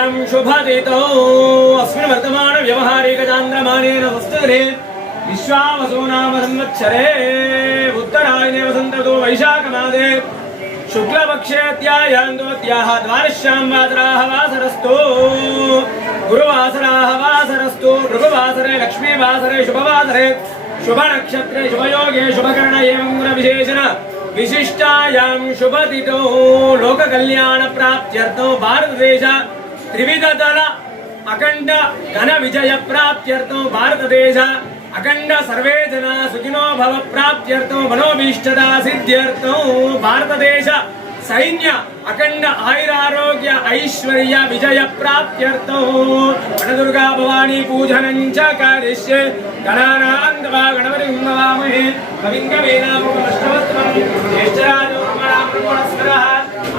వర్తమానం శుభతీతో. అస్మిన్ వర్తమాన వ్యవహారీకచాంద్రమానేన వస్తునే. విశ్వావసో నామ సంవత్సరే ఉత్తరాయణే వసంతతో వైశాఖమాదే శుక్లపక్షేత్యాయాంతోత్యాహ ద్వారశ్యాం వాసరాహ వాసరస్తో గురువాసరాహ వాసరస్తో భృగువాసరే లక్ష్మీవాసరే శుభవాసరే. శుభనక్షత్రే శుభయోగే శుభకరణ ఏం విశేషణ? విశిష్టాయాం శుభదితో లోకకల్యాణ ప్రాప్త్యర్థం భారతదేశ. త్రివిధ దళ అఖండ ఘన విజయ ప్రాప్త్యర్థం భారతదేశ. అఖండ సర్వే జన సుఖినో భవ ప్రాప్త్యర్థం మనోభీష్టదా సిద్ధ్యర్థం భారతదేశ. సైన్య అఖండ ఆయురారోగ్య ఐశ్వర్య విజయ ప్రాప్త్యర్థం. వనదుర్గా భవానీ పూజనం చ కరిష్యే గణానాందవా గణపతి ఉన్నవామహే కవింగ వేదాముఖమష్టవత్రం జ్యేష్ఠరాజో మరామృగోణస్వరః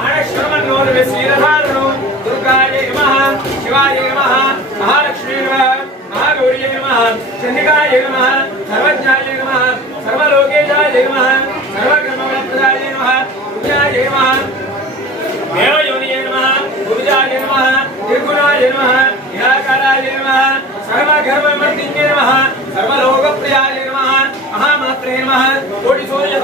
ఆడశ్రమన్నోర్వి శ్రీరథారణో శివాయ నమ మహాలక్ష్మీ నమ మహాగౌరీ నమ చండికాయ నమ సర్వజ్ఞాయ నమ సర్వలోకేశాయ నమ సర్వకర్మఫలప్రదాయ నమ పూజాయ నమ దేవయోనియ నమ భుజాయ నమ నిర్గుణాయ నమ నిరాకారాయ నమ సర్వగర్వమర్దిన్యే నమ సర్వలోకప్రియాయ నమ మహామాత్రే నమ కోటి సూర్య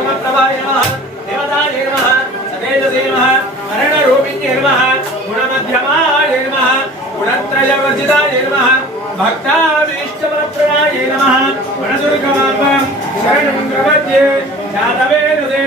గుణత్రయవర్జితాయ నమ భక్తాభీష్టఫలప్రదాయ నమః వనదుర్గమాంబ శరణం ప్రపద్యే జాతవేదసే హృదయ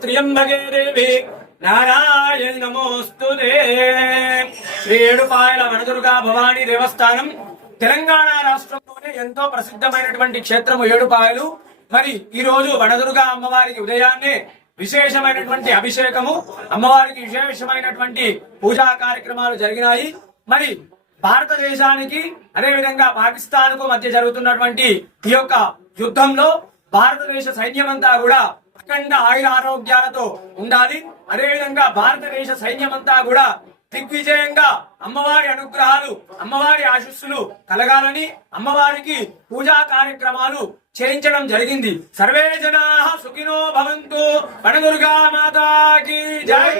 త్రియంబగే దేవి. నారాయణ నమోస్తు శ్రీ ఏడుపాయల వనదుర్గా భవానీ దేవస్థానం. తెలంగాణ రాష్ట్రంలోనే ఎంతో ప్రసిద్ధమైనటువంటి క్షేత్రము ఏడుపాయలు. మరి ఈ రోజు వనదుర్గా అమ్మవారికి ఉదయాన్నే విశేషమైనటువంటి అభిషేకము. అమ్మవారికి విశేషమైనటువంటి పూజా కార్యక్రమాలు జరిగినాయి. మరి భారతదేశానికి అదేవిధంగా పాకిస్తాన్కు మధ్య జరుగుతున్నటువంటి ఈ యొక్క యుద్ధంలో భారతదేశ సైన్యమంతా కూడా అఖండ ఆయుర ఆరోగ్యాలతో ఉండాలి. అదేవిధంగా భారతదేశ సైన్యమంతా కూడా దిగ్విజయంగా అమ్మవారి అనుగ్రహాలు అమ్మవారి ఆశస్సులు కలగాలని అమ్మవారికి పూజా కార్యక్రమాలు చేయించడం జరిగింది. సర్వే జనా సుఖినో భవంతు. వనదుర్గా మాతాకి జై.